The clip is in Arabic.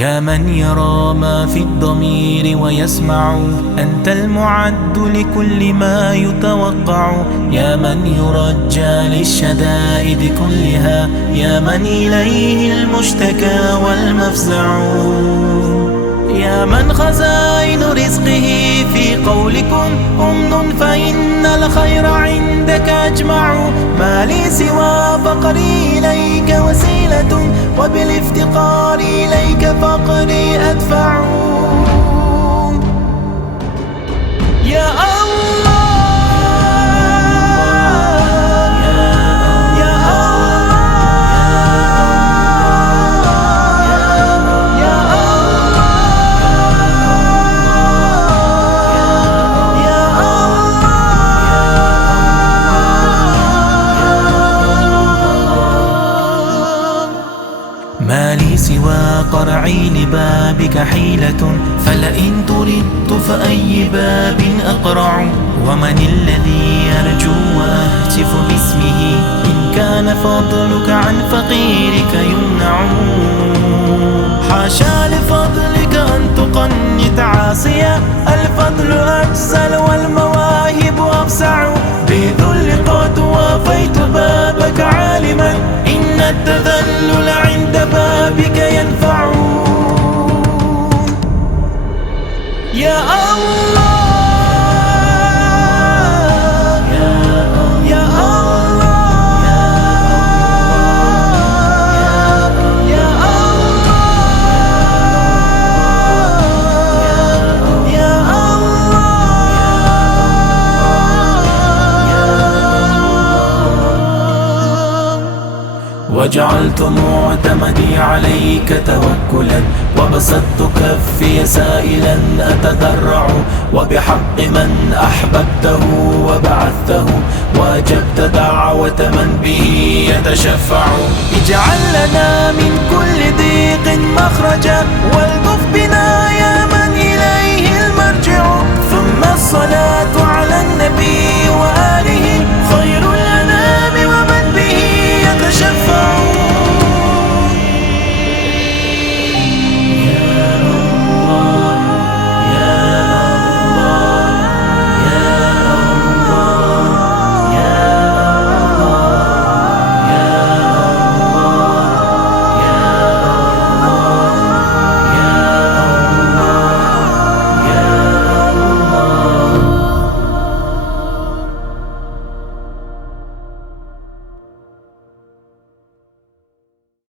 يا من يرى ما في الضمير ويسمع، أنت المعد لكل ما يتوقع. يا من يرجى للشدائد كلها، يا من إليه المشتكى والمفزع. يا من خزائن رزقه في قول كن أمن، فإن الخير عندك أجمع. ما لي سوى فقري إليك وسيلة، وبالافتقار إليك فقري أدفع. يا الله ما لي سوى قرعي لبابك حيلة، فلئن طردت فأي باب أقرع. ومن الذي أرجو وأهتف باسمه، إن كان فضلك عن فقيرك يمنع. حاشا لفضلك أن تقنت عاصيا، الفضل أجزل والمواهب أوسع. بذل قد وافيت بابك عالما، إن التذلل عند بابك ينفع. يا الله وجعلت معتمدي عليك توكلا، وبسطت كفي سائلا أتضرع. وبحق من أحببته وبعثته، وأجبت دعوة من به يتشفع. اجعل لنا من كل ضيق مخرجا،